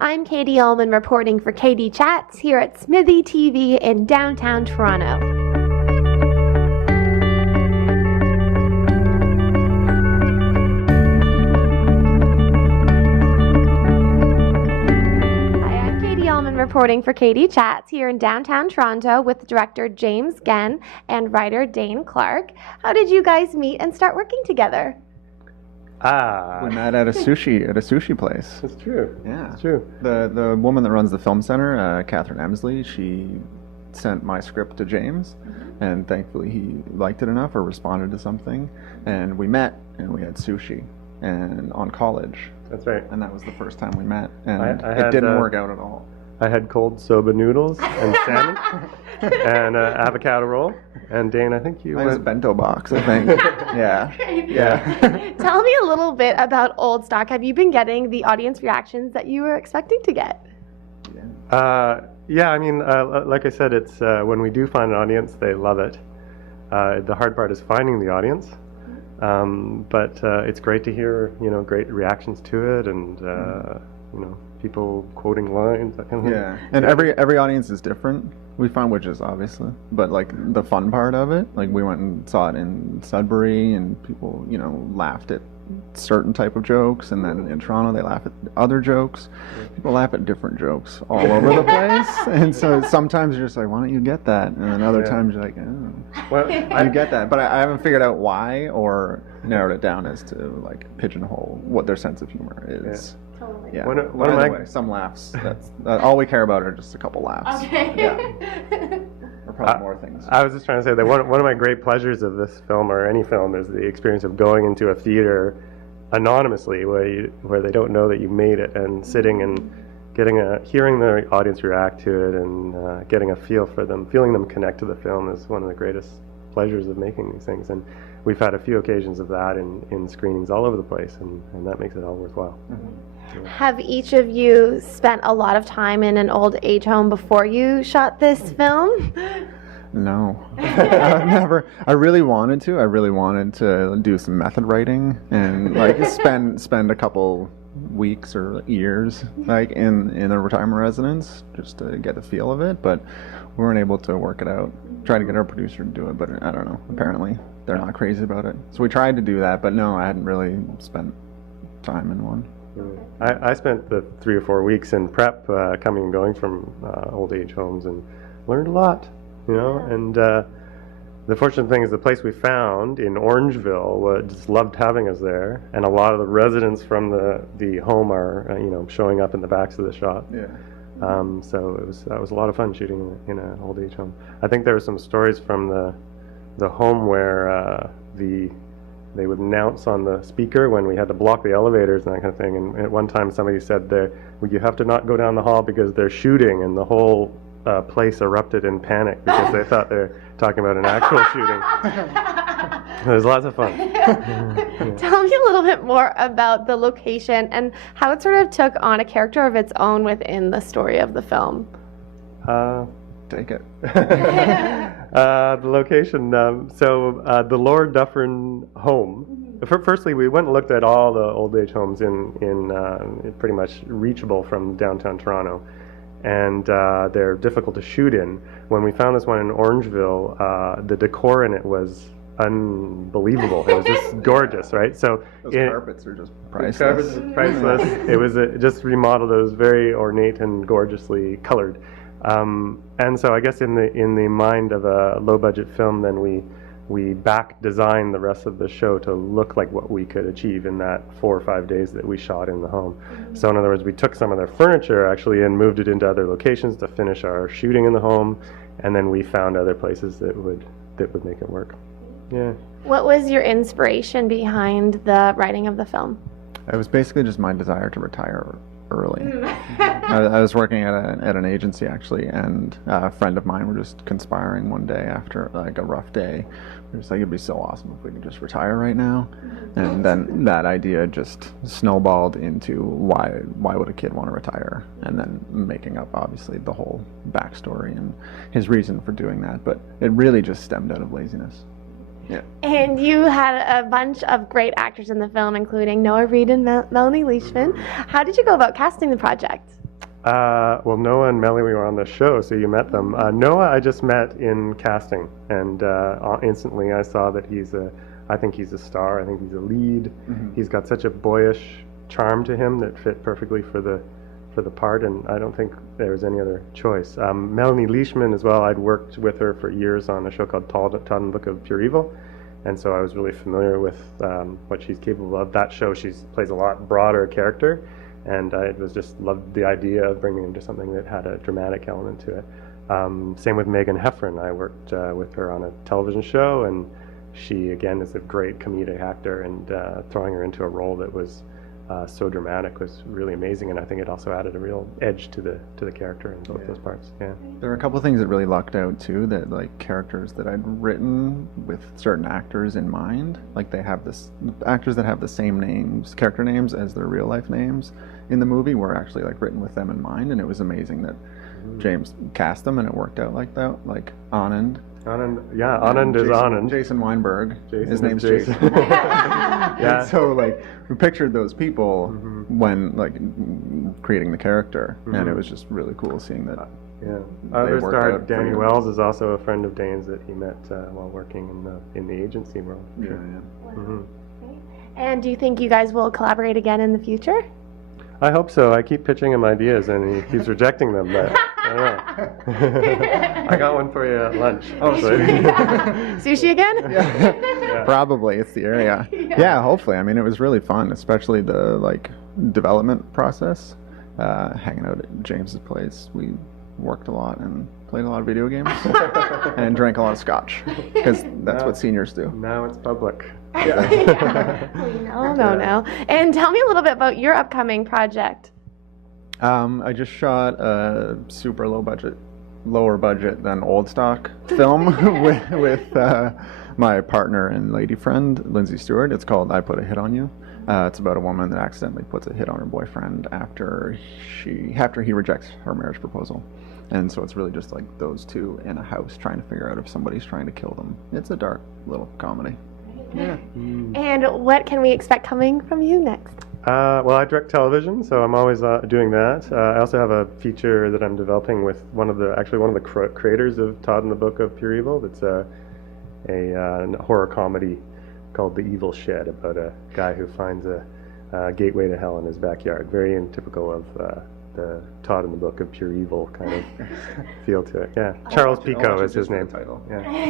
I'm Katie Uhlmann reporting for KD Chats here at SMITHEE TV in downtown Toronto. Reporting for KD Chats here in downtown Toronto with director James Genn and writer Dane Clark. How did you guys meet and start working together? We met at a sushi place. It's true. Yeah, it's true. The woman that runs the film center, Catherine Emsley, she sent my script to James, and thankfully he liked it enough or responded to something, and we met and we had sushi and on college. That's right. And that was the first time we met, and it didn't work out at all. I had cold soba noodles and salmon and avocado roll. And Dane, I think you went... It was a bento box, I think. Yeah. Tell me a little bit about Old Stock. Have you been getting the audience reactions that you were expecting to get? Yeah, I mean, like I said, it's when we do find an audience, they love it. The hard part is finding the audience. But it's great to hear, great reactions to it, and people quoting lines, that kind of thing. Yeah, and every audience is different. We found witches, obviously, but like the fun part of it, like we went and saw it in Sudbury, and people, laughed at certain type of jokes, and then in Toronto they laugh at other jokes. People laugh at different jokes all over the place, and so sometimes you're just like, why don't you get that? And then other times you're like, oh, well, I get that, but I haven't figured out why or narrowed it down as to like pigeonhole what their sense of humor is. Totally. Yeah. By the way, some laughs. That's all we care about are just a couple laughs. Okay. Yeah. Or probably more things. I was just trying to say that one of my great pleasures of this film, or any film, is the experience of going into a theater anonymously, where they don't know that you made it, and sitting and hearing the audience react to it, and getting a feel for them, feeling them connect to the film is one of the greatest pleasures of making these things. And we've had a few occasions of that in screenings all over the place, and that makes it all worthwhile. Have each of you spent a lot of time in an old age home before you shot this film? No. I've never. I really wanted to. I really wanted to do some method writing and like spend a couple weeks or years like in a retirement residence just to get the feel of it, but we weren't able to work it out. Tried to get our producer to do it, but I don't know. Apparently they're not crazy about it. So we tried to do that, but no, I hadn't really spent time in one. I spent the 3 or 4 weeks in prep, coming and going from old age homes, and learned a lot, and the fortunate thing is the place we found in Orangeville just loved having us there, and a lot of the residents from the home are showing up in the backs of the shot. Yeah. So that was a lot of fun shooting in an old age home. I think there were some stories from the home where they would announce on the speaker when we had to block the elevators and that kind of thing. And at one time somebody said, you have to not go down the hall because they're shooting, and the whole place erupted in panic because they thought they were talking about an actual shooting. It was lots of fun. Tell me a little bit more about the location and how it sort of took on a character of its own within the story of the film. Take it. The location, the Lord Dufferin home. Firstly, we went and looked at all the old age homes in pretty much reachable from downtown Toronto, and they're difficult to shoot in. When we found this one in Orangeville, the decor in it was unbelievable. It was just gorgeous, right? So those carpets are just priceless. Carpets are priceless. It was just remodeled. It was very ornate and gorgeously colored. And so I guess in the mind of a low-budget film, then we back designed the rest of the show to look like what we could achieve in that 4 or 5 days that we shot in the home. So in other words, we took some of their furniture actually and moved it into other locations to finish our shooting in the home, and then we found other places that would make it work. Yeah. What was your inspiration behind the writing of the film? It was basically just my desire to retire early. I was working at an agency actually, and a friend of mine were just conspiring one day after like a rough day. We were just like, it'd be so awesome if we could just retire right now. And then that idea just snowballed into why would a kid want to retire, and then making up obviously the whole backstory and his reason for doing that. But it really just stemmed out of laziness. Yeah. And you had a bunch of great actors in the film, including Noah Reid and Melanie Leishman. How did you go about casting the project? Well, Noah and Melly, we were on the show, so you met them. Noah, I just met in casting, and instantly I saw that I think he's a star. I think he's a lead. He's got such a boyish charm to him that fit perfectly for the part, and I don't think there was any other choice. Melanie Leishman as well. I'd worked with her for years on a show called Todd and the Book of Pure Evil, and so I was really familiar with what she's capable of. That show, she plays a lot broader character, and I just loved the idea of bringing into something that had a dramatic element to it. Same with Megan Heffron. I worked with her on a television show, and she again is a great comedic actor, and throwing her into a role that was so dramatic was really amazing, and I think it also added a real edge to the character in both those parts. Yeah. There were a couple of things that really lucked out too, that like characters that I'd written with certain actors in mind, like actors that have the same names, character names as their real life names in the movie were actually like written with them in mind, and it was amazing that James cast them and it worked out like that. Like Anand. Anand is Anand. Jason Weinberg. His name's Jason. Jason. Yeah. And so like we pictured those people when like creating the character, and it was just really cool seeing that. Yeah. Other star Danny Wells is also a friend of Dane's that he met while working in the agency world. Yeah. And do you think you guys will collaborate again in the future? I hope so. I keep pitching him ideas, and he keeps rejecting them, but I don't know. I got one for you at lunch. Oh, so. Sushi again? Yeah. Probably. It's the area. Yeah, hopefully. I mean, it was really fun, especially the like development process. Hanging out at James's place, we worked a lot and played a lot of video games and drank a lot of scotch, because that's what seniors do. Now it's public. No. And tell me a little bit about your upcoming project. I just shot a super lower budget than old stock film with my partner and lady friend, Lindsay Stewart. It's called I Put a Hit on You. It's about a woman that accidentally puts a hit on her boyfriend after he rejects her marriage proposal. And so it's really just like those two in a house trying to figure out if somebody's trying to kill them. It's a dark little comedy. Yeah. And what can we expect coming from you next? Well, I direct television, so I'm always doing that. I also have a feature that I'm developing with one of the creators of Todd and the Book of Pure Evil. That's a horror comedy called The Evil Shed, about a guy who finds a gateway to hell in his backyard. Very typical of the Todd and the Book of Pure Evil kind of feel to it. Yeah, Charles Pico is his name.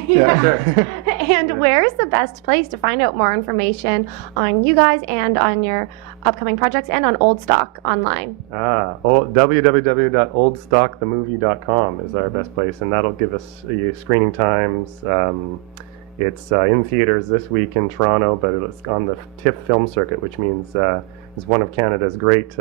Yeah. Sure. And where is the best place to find out more information on you guys and on your upcoming projects and on Old Stock online? www.oldstockthemovie.com is our best place, and that'll give us screening times. It's in theaters this week in Toronto, but it's on the TIFF film circuit, which means it's one of Canada's great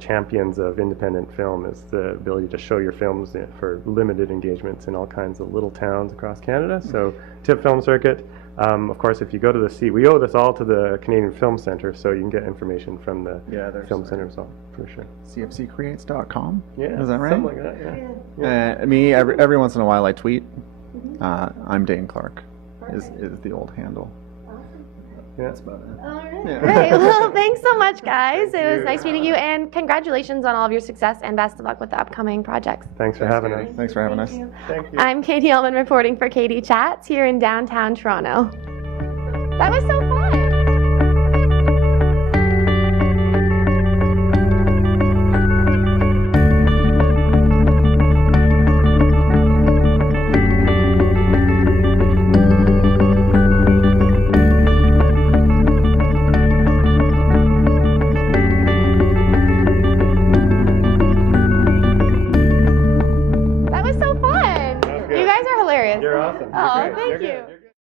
champions of independent film, is the ability to show your films for limited engagements in all kinds of little towns across Canada. So TIFF film circuit. Of course, if you go to the we owe this all to the Canadian Film Centre, so you can get information from the Film Centre as well, for sure. CFCcreates.com? Yeah. Is that right? Something like that, Me, every once in a while I tweet. I'm Dane Clark is the old handle. Yeah, that's about it. All right. Yeah. Great. Well, thanks so much, guys. It was nice meeting you, and congratulations on all of your success, and best of luck with the upcoming projects. Thanks for having us. Thanks for having us. Thank you. I'm Katie Uhlmann reporting for Katie Chats here in downtown Toronto. That was so fun.